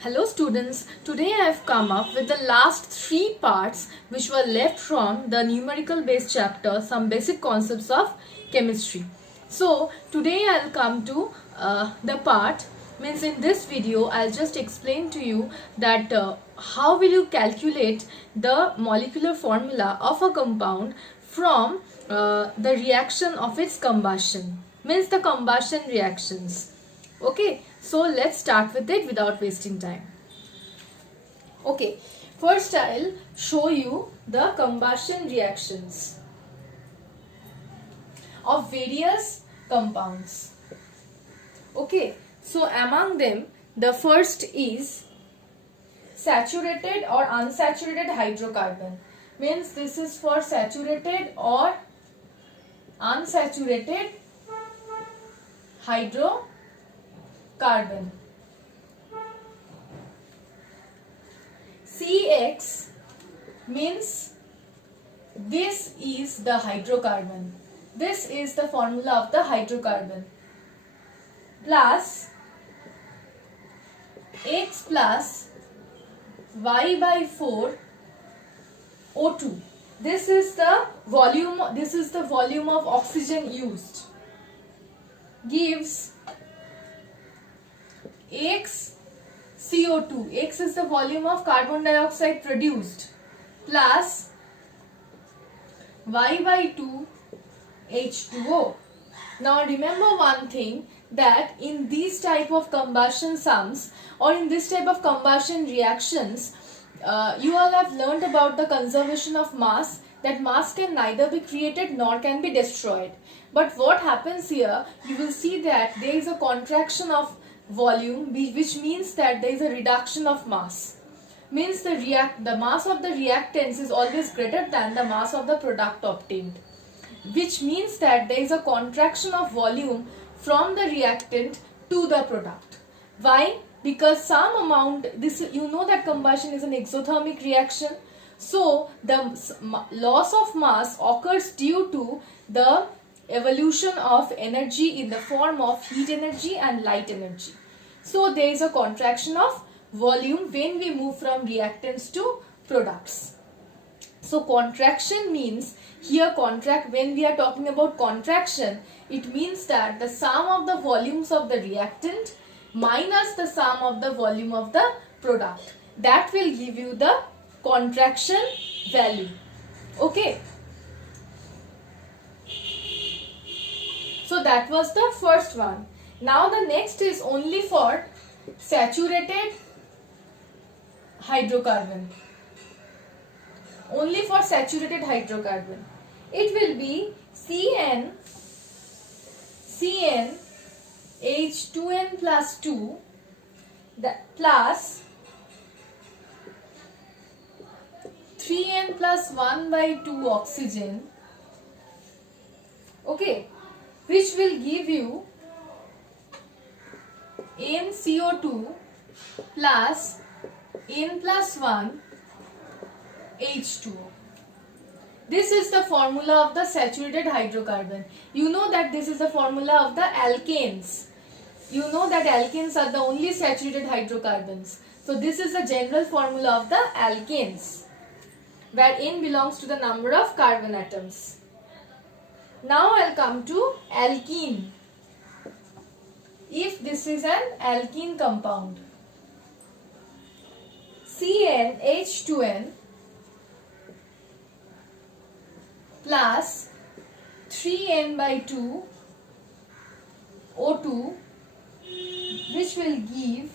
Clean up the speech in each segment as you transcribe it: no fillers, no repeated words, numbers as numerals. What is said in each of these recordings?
Hello students, today I have come up with the last 3 parts which were left from the numerical based chapter, some basic concepts of chemistry. So today I'll come to the part, means in this video I'll just explain to you that how will you calculate the molecular formula of a compound from the reaction of its combustion, means the combustion reactions. Okay, so let's start with it without wasting time. Okay, first I'll show you the combustion reactions of various compounds. Okay, so among them the first is saturated or unsaturated hydrocarbon. Means this is for saturated or unsaturated hydrocarbon. CX means this is the hydrocarbon. This is the formula of the hydrocarbon. Plus X plus Y by 4 O2. This is the volume of oxygen used. Gives X CO2. X is the volume of carbon dioxide produced, plus Y by 2 H2O. Now remember one thing, that in these type of combustion sums or in this type of combustion reactions, you all have learned about the conservation of mass, that mass can neither be created nor can be destroyed. But what happens here, you will see that there is a contraction of volume, which means that there is a reduction of mass. Means the mass of the reactants is always greater than the mass of the product obtained, which means that there is a contraction of volume from the reactant to the product. Why? Because some amount, you know that combustion is an exothermic reaction, so the loss of mass occurs due to the evolution of energy in the form of heat energy and light energy. So there is a contraction of volume when we move from reactants to products. So contraction means, here when we are talking about contraction, it means that the sum of the volumes of the reactant minus the sum of the volume of the product, that will give you the contraction value. Okay. So that was the first one. Now the next is only for saturated hydrocarbon. Only for saturated hydrocarbon. It will be CnH2n plus 2 plus 3n plus 1 by 2 oxygen. Okay, which will give you NCO2 plus N plus 1 H2O. This is the formula of the saturated hydrocarbon. You know that this is the formula of the alkanes. You know that alkanes are the only saturated hydrocarbons. So this is the general formula of the alkanes, where N belongs to the number of carbon atoms. Now I'll come to alkene. If this is an alkene compound, CnH2n plus 3n by 2 O2, which will give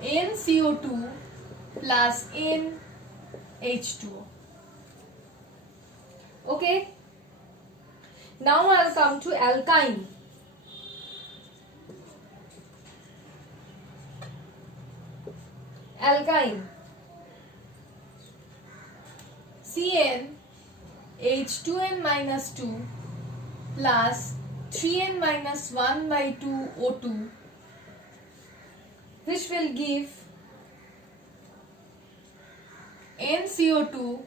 NCO2 plus NH2O. Okay. Now I'll come to alkyne. Alkyne. CnH2n minus 2 plus 3n minus 1 by 2 O2, which will give NCO2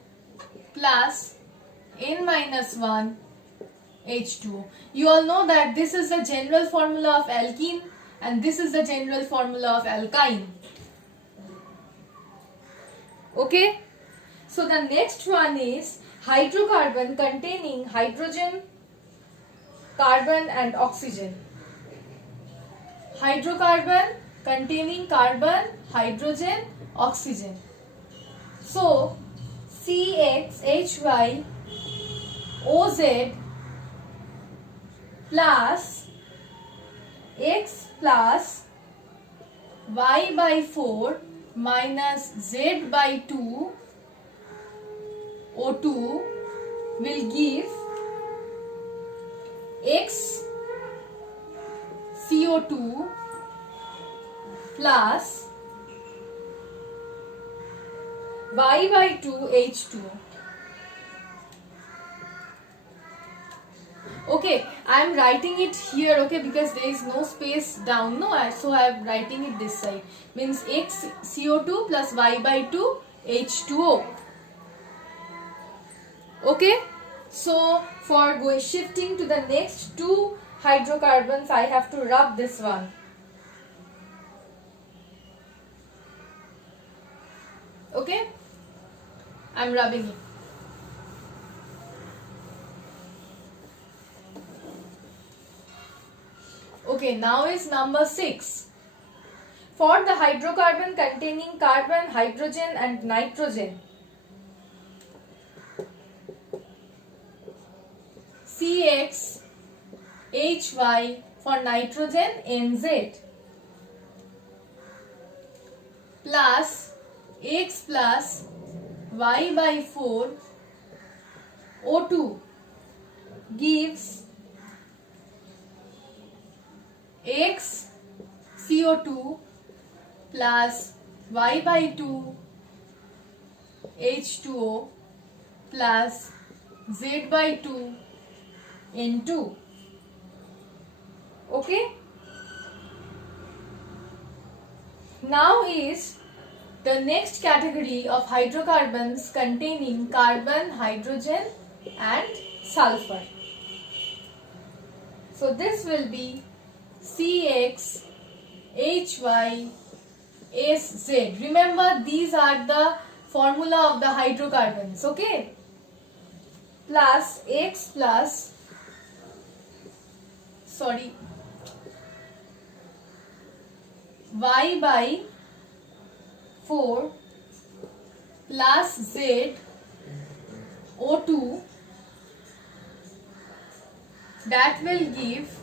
plus N minus 1 H2O. You all know that this is the general formula of alkene and this is the general formula of alkyne. Okay. So the next one is hydrocarbon containing hydrogen, carbon and oxygen. Hydrocarbon containing carbon, hydrogen, oxygen. So CXHY OZ plus X plus Y by 4 minus Z by 2 O2 will give X CO2 plus Y by 2 H2. Okay, I am writing it here, okay, because there is no space down, no, so I am writing it this side. Means X CO2 plus Y by 2 H2O. Okay, so for shifting to the next two hydrocarbons, I have to rub this one. Okay, I am rubbing it. Okay, now is number 6. For the hydrocarbon containing carbon, hydrogen and nitrogen, CX HY for nitrogen NZ plus X plus Y by 4 O2 gives X CO2 plus Y by 2 H2O plus Z by 2 N2. Okay. Now is the next category of hydrocarbons containing carbon, hydrogen and sulfur. So this will be CX HY SZ. Remember, these are the formula of the hydrocarbons, okay? Plus X plus Y by 4 plus Z O2, that will give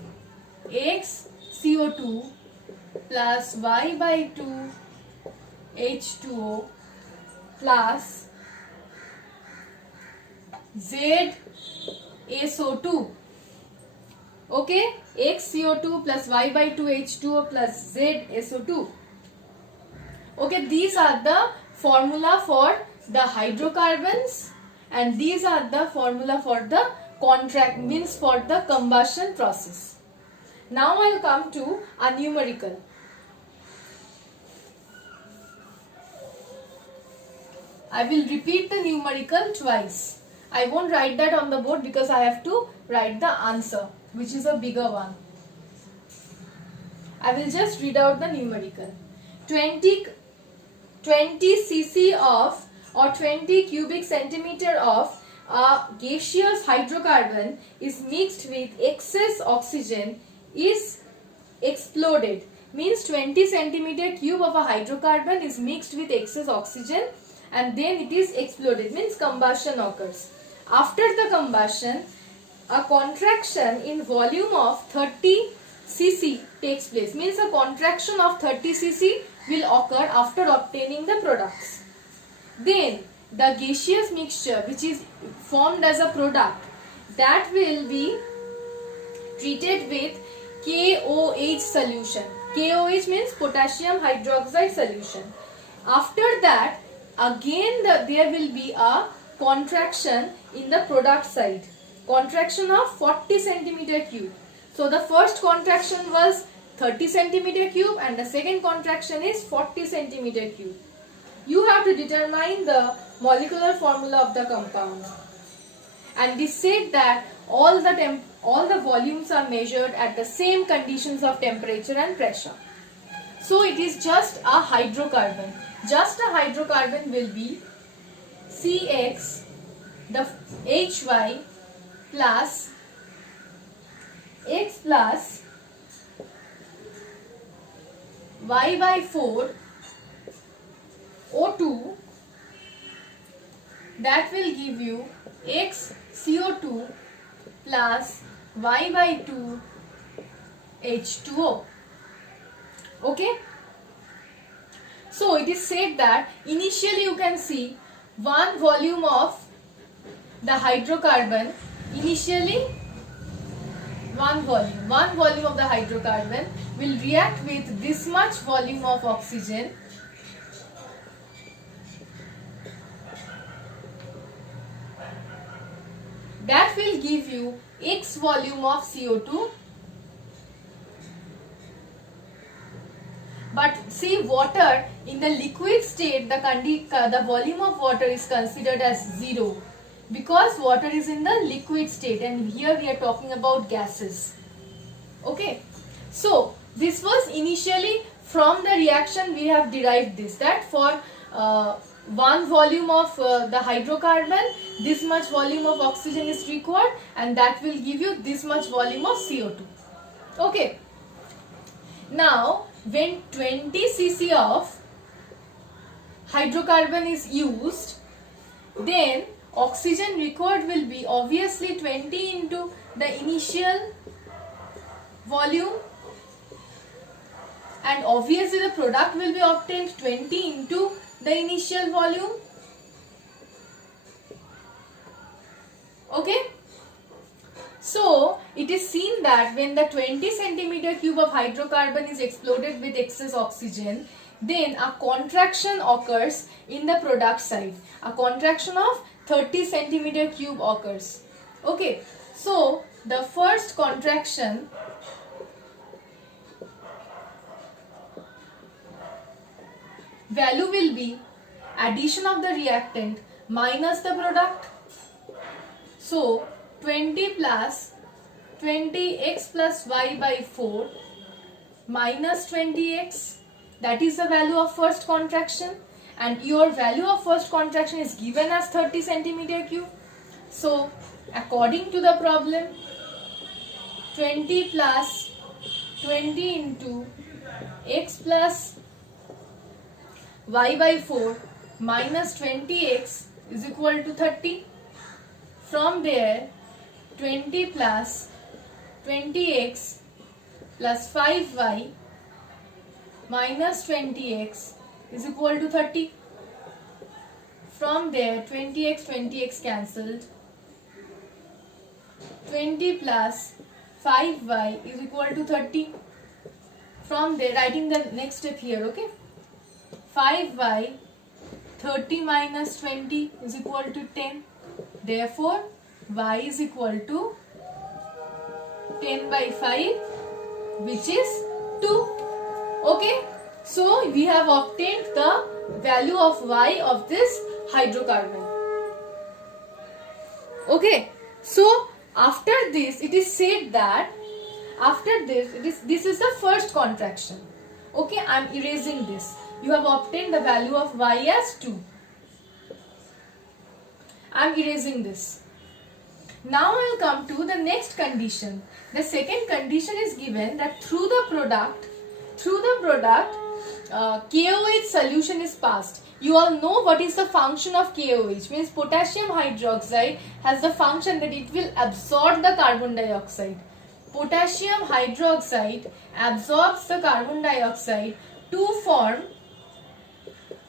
X CO2 plus Y by 2 H2O plus Z SO2. Okay, X CO2 plus Y by 2 H2O plus Z SO2. Okay, these are the formula for the hydrocarbons and these are the formula for the means for the combustion process. Now I will come to a numerical. I will repeat the numerical twice. I won't write that on the board because I have to write the answer, which is a bigger one. I will just read out the numerical. 20 cc of or 20 cubic centimeter of a gaseous hydrocarbon is mixed with excess oxygen is exploded. Means 20 centimeter cube of a hydrocarbon is mixed with excess oxygen and then it is exploded. Means combustion occurs. After the combustion, a contraction in volume of 30 cc takes place. Means a contraction of 30 cc will occur after obtaining the products. Then the gaseous mixture which is formed as a product, that will be treated with KOH solution. KOH means potassium hydroxide solution. After that, again there will be a contraction in the product side. Contraction of 40 centimeter cube. So the first contraction was 30 centimeter cube and the second contraction is 40 centimeter cube. You have to determine the molecular formula of the compound. And this said that all the all the volumes are measured at the same conditions of temperature and pressure. So it is just a hydrocarbon. Just a hydrocarbon will be CX, the HY plus X plus Y by 4 O2, that will give you X CO2 plus Y by 2 H2O. Okay. So it is said that initially you can see one volume of the hydrocarbon, initially one volume of the hydrocarbon will react with this much volume of oxygen that will give you X volume of CO2. But see, water in the liquid state, the volume of water is considered as 0 because water is in the liquid state, and here we are talking about gases. Okay, so this was initially from the reaction we have derived this, that for one volume of the hydrocarbon, this much volume of oxygen is required, and that will give you this much volume of CO2. Okay, now when 20 cc of hydrocarbon is used, then oxygen required will be obviously 20 into the initial volume, and obviously the product will be obtained 20 into the initial volume. Okay, so it is seen that when the 20 centimeter cube of hydrocarbon is exploded with excess oxygen, then a contraction occurs in the product side. A contraction of 30 centimeter cube occurs. Okay, so the first contraction value will be addition of the reactant minus the product. So 20 plus 20x plus y by 4 minus 20x, that is the value of first contraction, and your value of first contraction is given as 30 centimeter cube. So according to the problem, 20 plus 20 into x plus y by 4 minus 20x is equal to 30. From there, 20 plus 20x plus 5y minus 20x is equal to 30. From there, 20x cancelled. 20 plus 5y is equal to 30. From there, writing the next step here, okay? 5y, 30 minus 20 is equal to 10. Therefore, y is equal to 10 by 5, which is 2. Okay, so we have obtained the value of y of this hydrocarbon. Okay, so after this, it is said that after this, this is the first contraction. Okay, I am erasing this. You have obtained the value of y as 2. I am erasing this. Now I will come to the next condition. The second condition is given that through the product, KOH solution is passed. You all know what is the function of KOH. Means potassium hydroxide has the function that it will absorb the carbon dioxide. Potassium hydroxide absorbs the carbon dioxide to form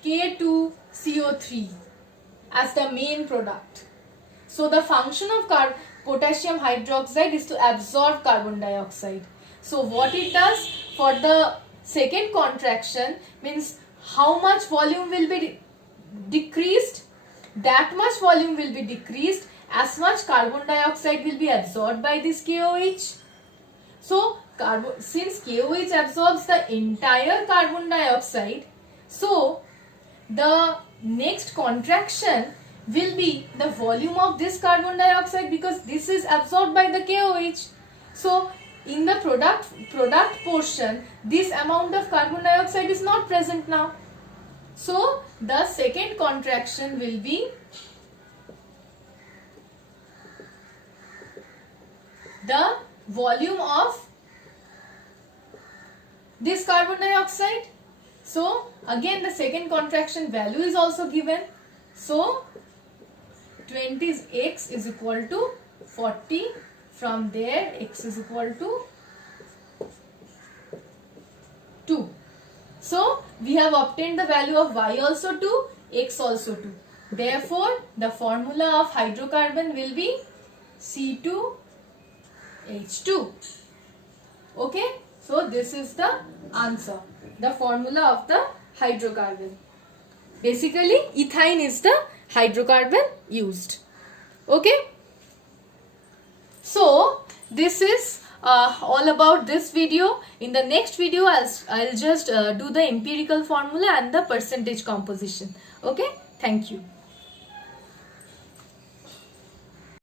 K2CO3 as the main product. So the function of potassium hydroxide is to absorb carbon dioxide. So what it does for the second contraction means how much volume will be decreased, that much volume will be decreased, as much carbon dioxide will be absorbed by this KOH. So since KOH absorbs the entire carbon dioxide, so the next contraction will be the volume of this carbon dioxide, because this is absorbed by the KOH. So in the product portion, this amount of carbon dioxide is not present now. So the second contraction will be the volume of this carbon dioxide. So again the second contraction value is also given. So 20 is x is equal to 40. From there x is equal to 2. So we have obtained the value of y also 2, x also 2. Therefore the formula of hydrocarbon will be C2H2. Okay, so this is the answer, the formula of the hydrocarbon. Basically ethyne is the hydrocarbon used. Okay, so this is all about this video. In the next video I'll just do the empirical formula and the percentage composition. Okay, thank you.